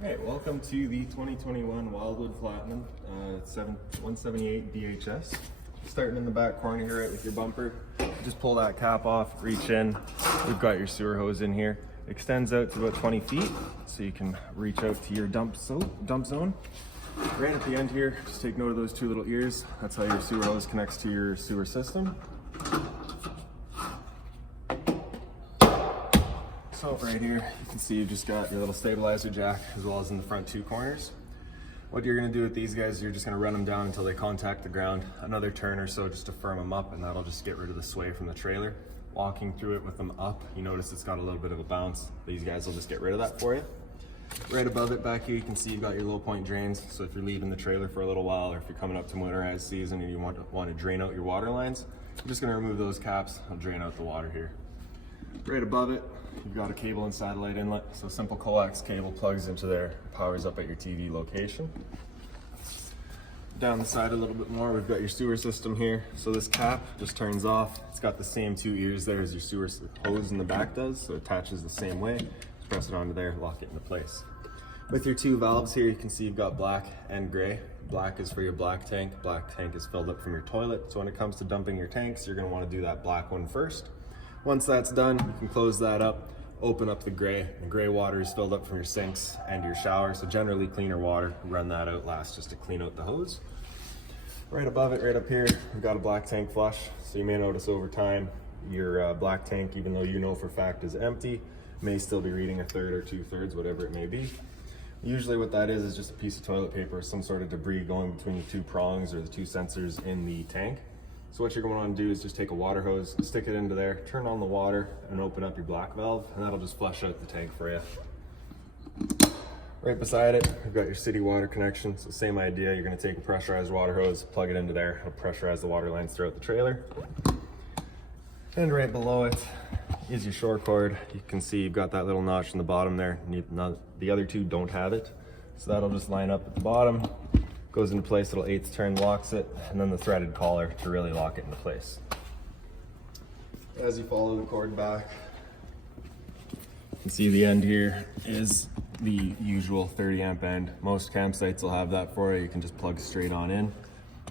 All right, welcome to the 2021 Wildwood Platinum 178 DHS. Starting in the back corner here, right with your bumper. Just pull that cap off, reach in. We've got your sewer hose in here. Extends out to about 20 feet, so you can reach out to your dump zone. Right at the end here, just take note of those two little ears. That's how your sewer hose connects to your sewer system. So right here, you can see you've just got your little stabilizer jack as well as in the front two corners. What you're gonna do with these guys, you're just gonna run them down until they contact the ground. Another turn or so just to firm them up, and that'll just get rid of the sway from the trailer. Walking through it with them up, you notice it's got a little bit of a bounce. These guys will just get rid of that for you. Right above it back here, you can see you've got your low point drains. So if you're leaving the trailer for a little while, or if you're coming up to winterized season and you want to drain out your water lines, you're just gonna remove those caps and drain out the water here. Right above it, you've got a cable and satellite inlet. So simple coax cable plugs into there, powers up at your TV location. Down the side a little bit more, we've got your sewer system here. So this cap just turns off. It's got the same two ears there as your sewer hose in the back does, so it attaches the same way. Just press it onto there, lock it into place. With your two valves here, you can see you've got black and gray. Black is for your black tank. Black tank is filled up from your toilet. So when it comes to dumping your tanks, you're gonna wanna do that black one first. Once that's done, you can close that up, open up the gray. The gray water is filled up from your sinks and your shower, so generally cleaner water. Run that out last just to clean out the hose. Right above it, right up here, we've got a black tank flush. So you may notice over time, your black tank, even though you know for a fact is empty, may still be reading a third or 2/3, whatever it may be. Usually what that is just a piece of toilet paper or some sort of debris going between the two prongs or the two sensors in the tank. So what you're going to want to do is just take a water hose, stick it into there, turn on the water, and open up your black valve, and that'll just flush out the tank for you. Right beside it, we've got your city water connection. So same idea, you're going to take a pressurized water hose, plug it into there, it'll pressurize the water lines throughout the trailer. And right below it is your shore cord. You can see you've got that little notch in the bottom there. The other two don't have it. So that'll just line up at the bottom. Goes into place, little 8th turn locks it, and then the threaded collar to really lock it into place. As you follow the cord back, you can see the end here is the usual 30 amp end. Most campsites will have that for you. You can just plug straight on in.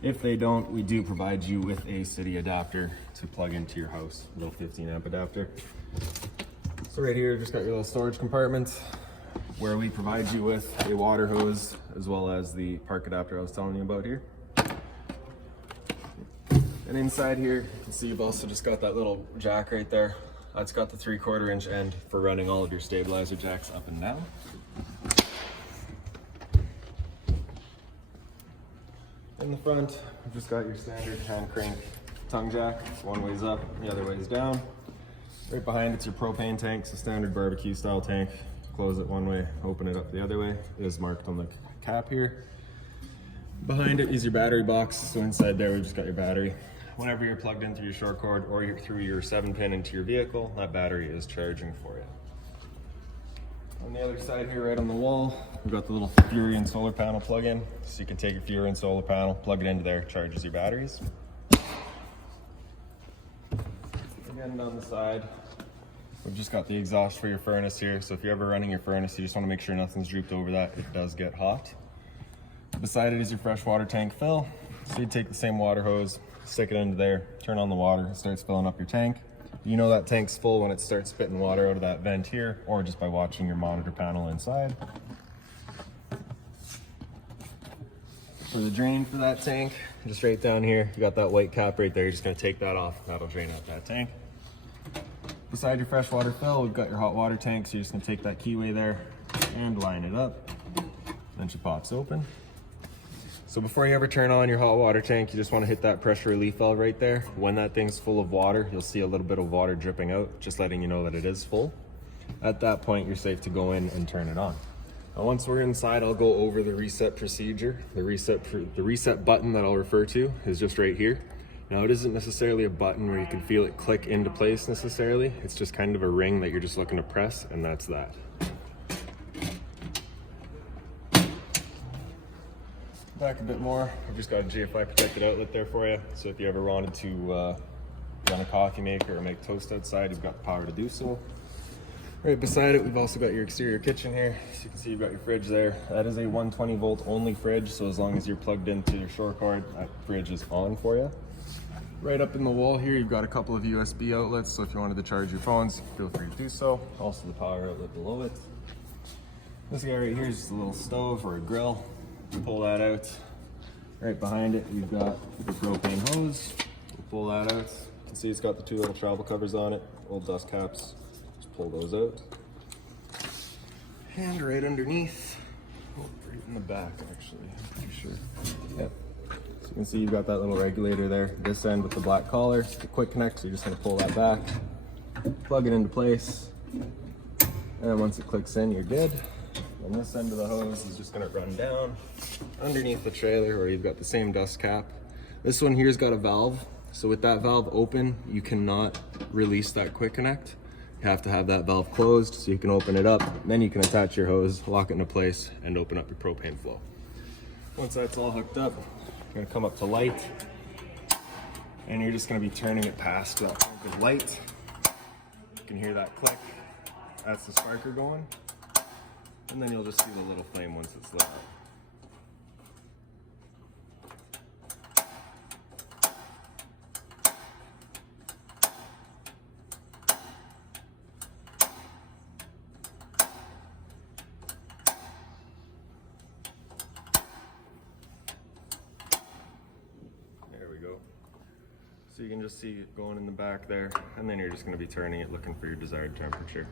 If they don't, we do provide you with a city adapter to plug into your house, a little 15 amp adapter. So right here, just got your little storage compartment where we provide you with a water hose as well as the park adapter I was telling you about here. And inside here, you can see you've also just got that little jack right there. That's got the 3/4 inch end for running all of your stabilizer jacks up and down. In the front, you've just got your standard hand crank tongue jack. One way's up, the other way's down. Right behind it's your propane tank, so standard barbecue style tank. Close it one way, open it up the other way. It is marked on the cap here. Behind it is your battery box. So inside there, we've just got your battery. Whenever you're plugged in through your short cord or you're through your 7-pin into your vehicle, that battery is charging for you. On the other side here, right on the wall, we've got the little Furion solar panel plug-in. So you can take your Furion solar panel, plug it into there, charges your batteries. Again, down the side, we've just got the exhaust for your furnace here. So if you're ever running your furnace, you just want to make sure nothing's drooped over that. It does get hot. Beside it is your freshwater tank fill. So you take the same water hose, stick it into there, turn on the water, it starts filling up your tank. You know that tank's full when it starts spitting water out of that vent here, or just by watching your monitor panel inside. For the draining for that tank, just right down here, you got that white cap right there. You're just gonna take that off. That'll drain out that tank. Beside your freshwater fill, we've got your hot water tank. So you're just gonna take that keyway there and line it up. Then she pops open. So before you ever turn on your hot water tank, you just want to hit that pressure relief valve right there. When that thing's full of water, you'll see a little bit of water dripping out, just letting you know that it is full. At that point, you're safe to go in and turn it on. Now, once we're inside, I'll go over the reset procedure. The reset button that I'll refer to is just right here. Now, it isn't necessarily a button where you can feel it click into place necessarily. It's just kind of a ring that you're just looking to press, and that's that. Back a bit more, I've just got a GFI protected outlet there for you. So if you ever wanted to run a coffee maker or make toast outside, you've got the power to do so. Right beside it, we've also got your exterior kitchen here. As you can see, you've got your fridge there. That is a 120 volt only fridge, so as long as you're plugged into your shore cord, that fridge is on for you. Right up in the wall here, you've got a couple of USB outlets, so if you wanted to charge your phones, feel free to do so. Also the power outlet below it. This guy right here is just a little stove or a grill. You pull that out. Right behind it, you've got the propane hose. You pull that out. You can see it's got the 2 little travel covers on it, old dust caps. Just pull those out. And right underneath, right in the back actually, I'm pretty sure. Yep. So you can see you've got that little regulator there. This end with the black collar, it's the quick connect, so you're just gonna pull that back, plug it into place, and then once it clicks in, you're good. And this end of the hose is just gonna run down underneath the trailer where you've got the same dust cap. This one here's got a valve, so with that valve open, you cannot release that quick connect. You have to have that valve closed so you can open it up, then you can attach your hose, lock it into place, and open up your propane flow. Once that's all hooked up, you're gonna come up to light, and you're just gonna be turning it past that point of light. You can hear that click, that's the sparker going, and then you'll just see the little flame once it's lit up. So you can just see it going in the back there, and then you're just going to be turning it, looking for your desired temperature.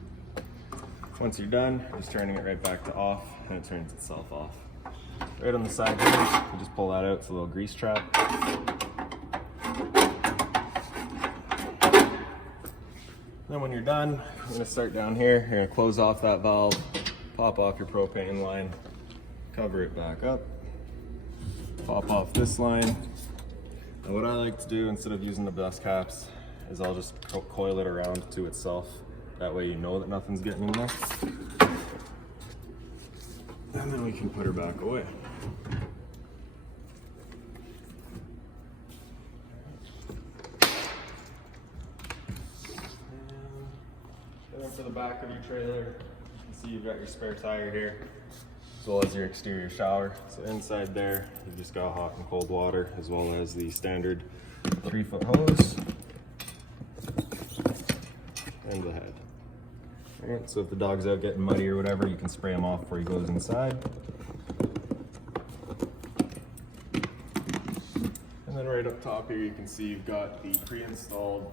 Once you're done, just turning it right back to off, and it turns itself off. Right on the side here, you just pull that out, it's a little grease trap. Then when you're done, you're going to start down here, you're going to close off that valve, pop off your propane line, cover it back up, pop off this line. And what I like to do, instead of using the dust caps, is I'll just coil it around to itself. That way you know that nothing's getting in there. And then we can put her back away. And then for the back of your trailer, you can see you've got your spare tire here, as well as your exterior shower. So inside there, you've just got hot and cold water, as well as the standard 3-foot hose and the head. All right, so if the dog's out getting muddy or whatever, you can spray him off before he goes inside. And then right up top here, you can see you've got the pre-installed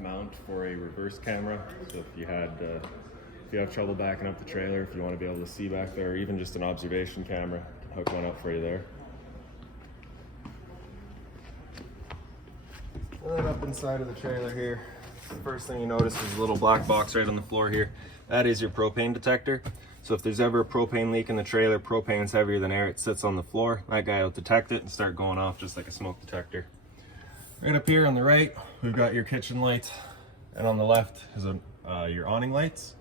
mount for a reverse camera. So if you have trouble backing up the trailer, if you want to be able to see back there, or even just an observation camera, hook one up for you there. And then up inside of the trailer here, the first thing you notice is a little black box right on the floor here. That is your propane detector. So if there's ever a propane leak in the trailer, propane's heavier than air, it sits on the floor. That guy will detect it and start going off just like a smoke detector. Right up here on the right, we've got your kitchen light, and on the left is your awning lights.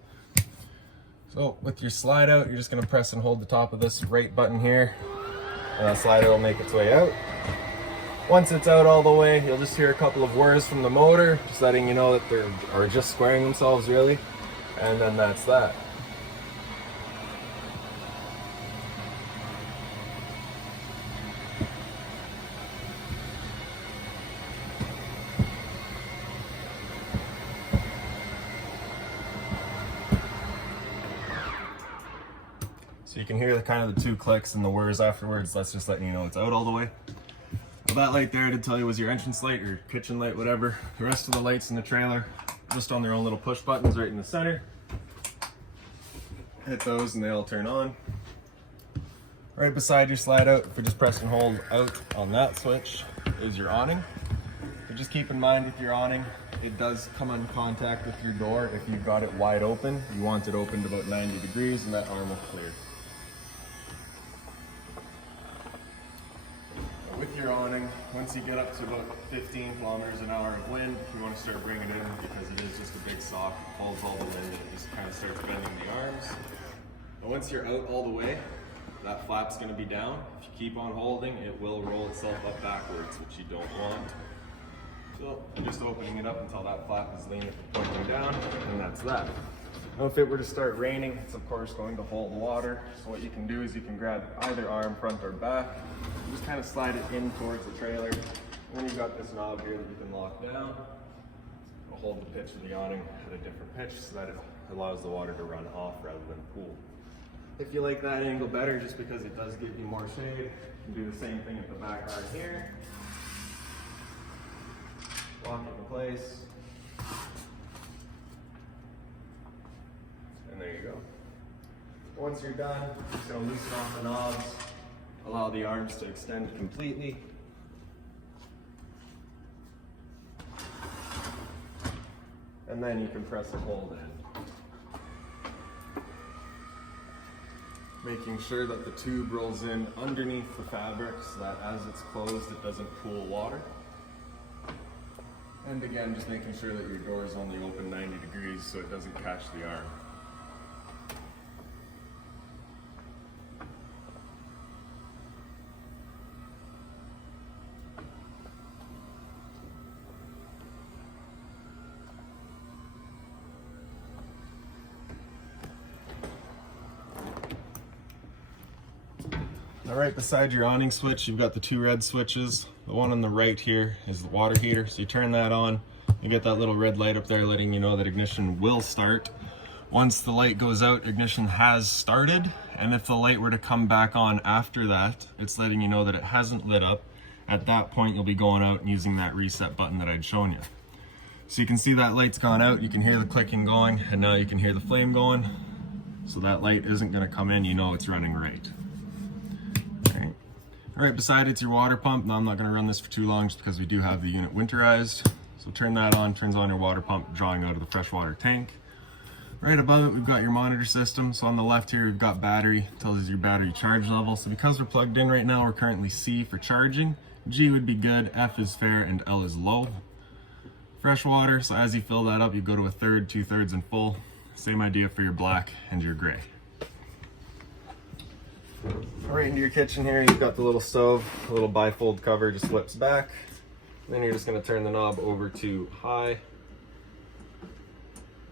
So with your slide out, you're just gonna press and hold the top of this right button here, and that slider will make its way out. Once it's out all the way, you'll just hear a couple of whirs from the motor, just letting you know that they're just squaring themselves really, and then that's that. So you can hear the kind of the 2 clicks and the whirs afterwards. That's just letting you know it's out all the way. Well, that light there I did tell you was your entrance light, your kitchen light, whatever. The rest of the lights in the trailer, just on their own little push buttons right in the center. Hit those and they all turn on. Right beside your slide out, if you just press and hold out on that switch, is your awning. But just keep in mind with your awning, it does come in contact with your door. If you've got it wide open, you want it opened about 90 degrees and that arm will clear. With your awning, once you get up to about 15 kilometers an hour of wind, you want to start bringing it in because it is just a big sock. It pulls all the wind and it just kind of starts bending the arms. But once you're out all the way, that flap's going to be down. If you keep on holding, it will roll itself up backwards, which you don't want. So I'm just opening it up until that flap is leaning, pointing down, and that's that. Now, if it were to start raining, it's of course going to hold water. So what you can do is you can grab either arm, front or back, and just kind of slide it in towards the trailer. And then you've got this knob here that you can lock down. It'll hold the pitch of the awning at a different pitch so that it allows the water to run off rather than pool. If you like that angle better, just because it does give you more shade, you can do the same thing at the back arm here. Lock it in place. And there you go. Once you're done, you're just going to loosen off the knobs, allow the arms to extend completely. And then you can press and hold in. Making sure that the tube rolls in underneath the fabric so that as it's closed, it doesn't pool water. And again, just making sure that your door is only open 90 degrees so it doesn't catch the arm. All right, beside your awning switch, you've got the two red switches. The one on the right here is the water heater. So you turn that on, you get that little red light up there letting you know that ignition will start. Once the light goes out, ignition has started. And if the light were to come back on after that, it's letting you know that it hasn't lit up. At that point, you'll be going out and using that reset button that I'd shown you. So you can see that light's gone out, you can hear the clicking going, and now you can hear the flame going. So that light isn't gonna come in, you know it's running right. All right, beside it's your water pump. Now I'm not gonna run this for too long just because we do have the unit winterized. So turn that on, turns on your water pump, drawing out of the freshwater tank. Right above it, we've got your monitor system. So on the left here, we've got battery, tells you your battery charge level. So because we're plugged in right now, we're currently C for charging. G would be good, F is fair, and L is low. Freshwater, so as you fill that up, you go to 1/3, 2/3, and full. Same idea for your black and your gray. Right into your kitchen here, you've got the little stove, a little bifold cover just flips back. Then you're just going to turn the knob over to high,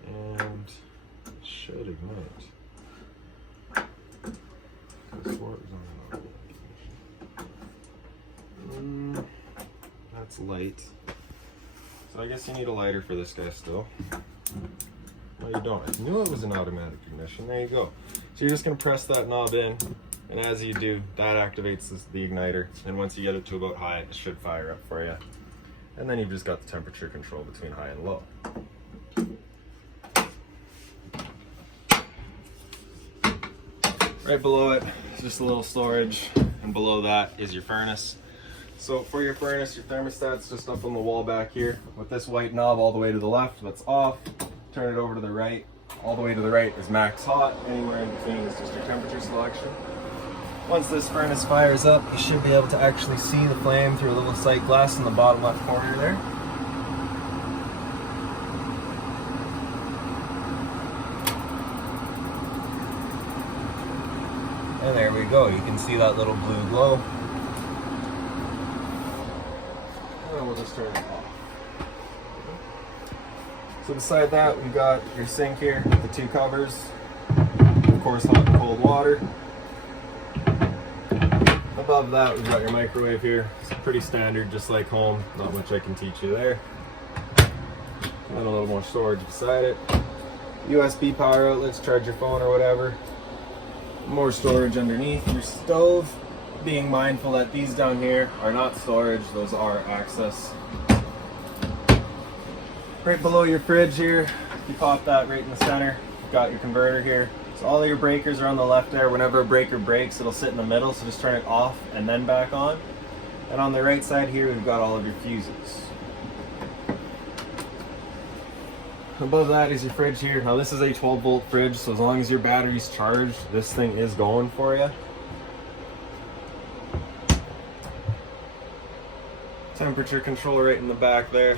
and it should ignite. That's light. So I guess you need a lighter for this guy still. No, you don't. I knew it was an automatic ignition. There you go. So you're just going to press that knob in. And as you do, that activates the igniter. And once you get it to about high, it should fire up for you. And then you've just got the temperature control between high and low. Right below it is just a little storage. And below that is your furnace. So for your furnace, your thermostat's just up on the wall back here. With this white knob all the way to the left, that's off. Turn it over to the right. All the way to the right is max hot. Anywhere in between is just your temperature selection. Once this furnace fires up, you should be able to actually see the flame through a little sight glass in the bottom left corner there. And there we go, you can see that little blue glow. And then we'll just turn it off. So beside that, we've got your sink here with the two covers. Of course, hot and cold water. Above that, we've got your microwave here. It's pretty standard, just like home. Not much I can teach you there. And then a little more storage beside it. USB power outlets, charge your phone or whatever. More storage underneath your stove. Being mindful that these down here are not storage, those are access. Right below your fridge here, you pop that right in the center. You've got your converter here. So all of your breakers are on the left there. Whenever a breaker breaks, it'll sit in the middle, so just turn it off and then back on. And on the right side here, we've got all of your fuses. Above that is your fridge here. Now this is a 12-volt fridge, so as long as your battery's charged, this thing is going for you. Temperature control right in the back there.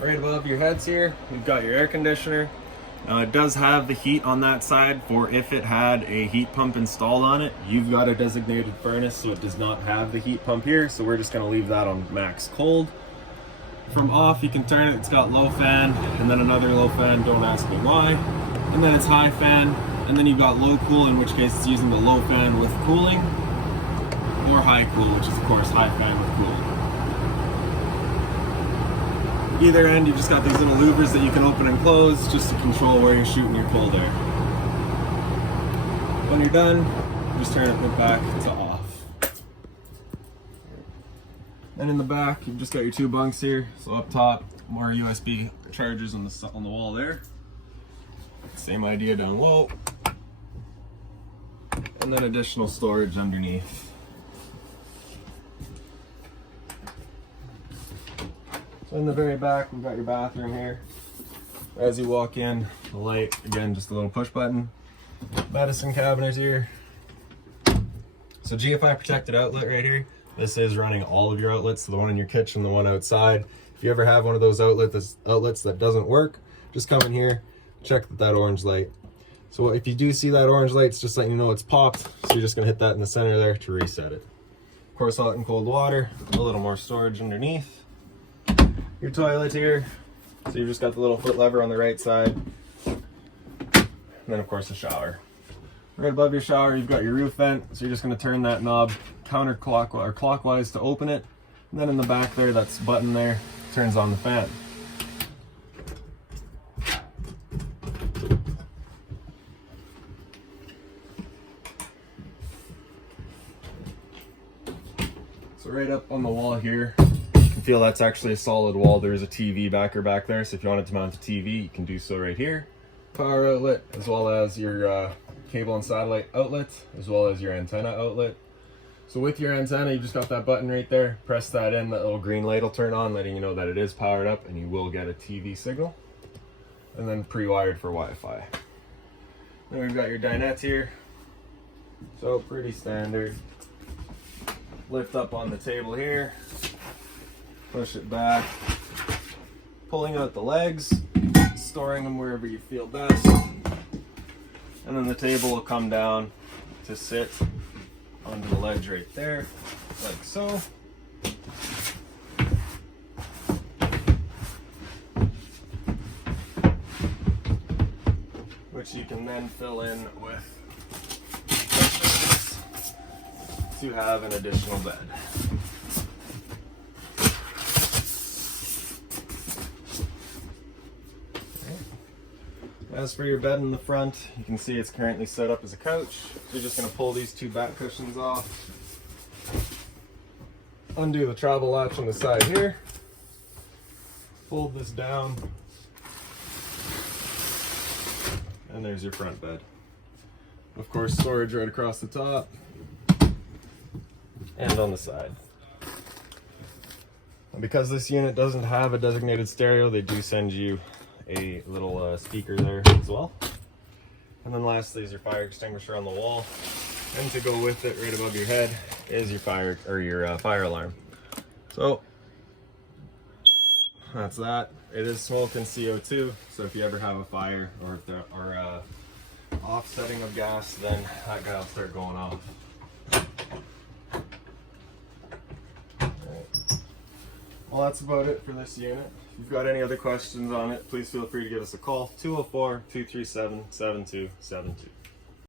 Right above your heads here, we've got your air conditioner. Now it does have the heat on that side for if it had a heat pump installed on it. You've got a designated furnace, so it does not have the heat pump here, so we're just going to leave that on max cold. From off, you can turn it. It's got low fan, and then another low fan. Don't ask me why. And then it's high fan, and then you've got low cool, in which case it's using the low fan with cooling, or high cool, which is of course high fan with cooling. Either end, you've just got these little louvers that you can open and close just to control where you're shooting your cold air. When you're done, just turn it back to off. And in the back, you've just got your two bunks here. So up top, more USB chargers on the wall there. Same idea down low. And then additional storage underneath. So in the very back, we've got your bathroom here. As you walk in, the light, again, just a little push button. Medicine cabinet here. So GFI protected outlet right here. This is running all of your outlets, so the one in your kitchen, the one outside. If you ever have one of those outlets that doesn't work, just come in here, check that orange light. So if you do see that orange light, it's just letting you know it's popped. So you're just gonna hit that in the center there to reset it. Of course, hot and cold water, a little more storage underneath. Your toilet here. So you've just got the little foot lever on the right side. And then of course the shower. Right above your shower, you've got your roof vent. So you're just gonna turn that knob counterclockwise or clockwise to open it. And then in the back there, that's button there, turns on the fan. So right up on the wall here, you can feel that's actually a solid wall. There's a TV backer back there, so if you wanted to mount a TV, you can do so right here. Power outlet, as well as your cable and satellite outlet, as well as your antenna outlet. So with your antenna, you just got that button right there. Press that in, that little green light will turn on, letting you know that it is powered up, and you will get a TV signal. And then pre-wired for Wi-Fi. Then we've got your dinette here. So pretty standard. Lift up on the table here. Push it back. Pulling out the legs, storing them wherever you feel best. And then the table will come down to sit onto the ledge right there, like so. Which you can then fill in with to have an additional bed. As for your bed in the front, you can see it's currently set up as a couch. So you're just going to pull these two back cushions off, undo the travel latch on the side here, fold this down, and there's your front bed. Of course, storage right across the top and on the side. And because this unit doesn't have a designated stereo, they do send you a little speaker there as well. And then lastly is your fire extinguisher on the wall, and to go with it right above your head is your fire alarm. So that's that. It is smoke and CO2, so if you ever have a fire or if there are offsetting of gas, then that guy will start going off. Well, that's about it for this unit. If you've got any other questions on it, please feel free to give us a call, 204-237-7272.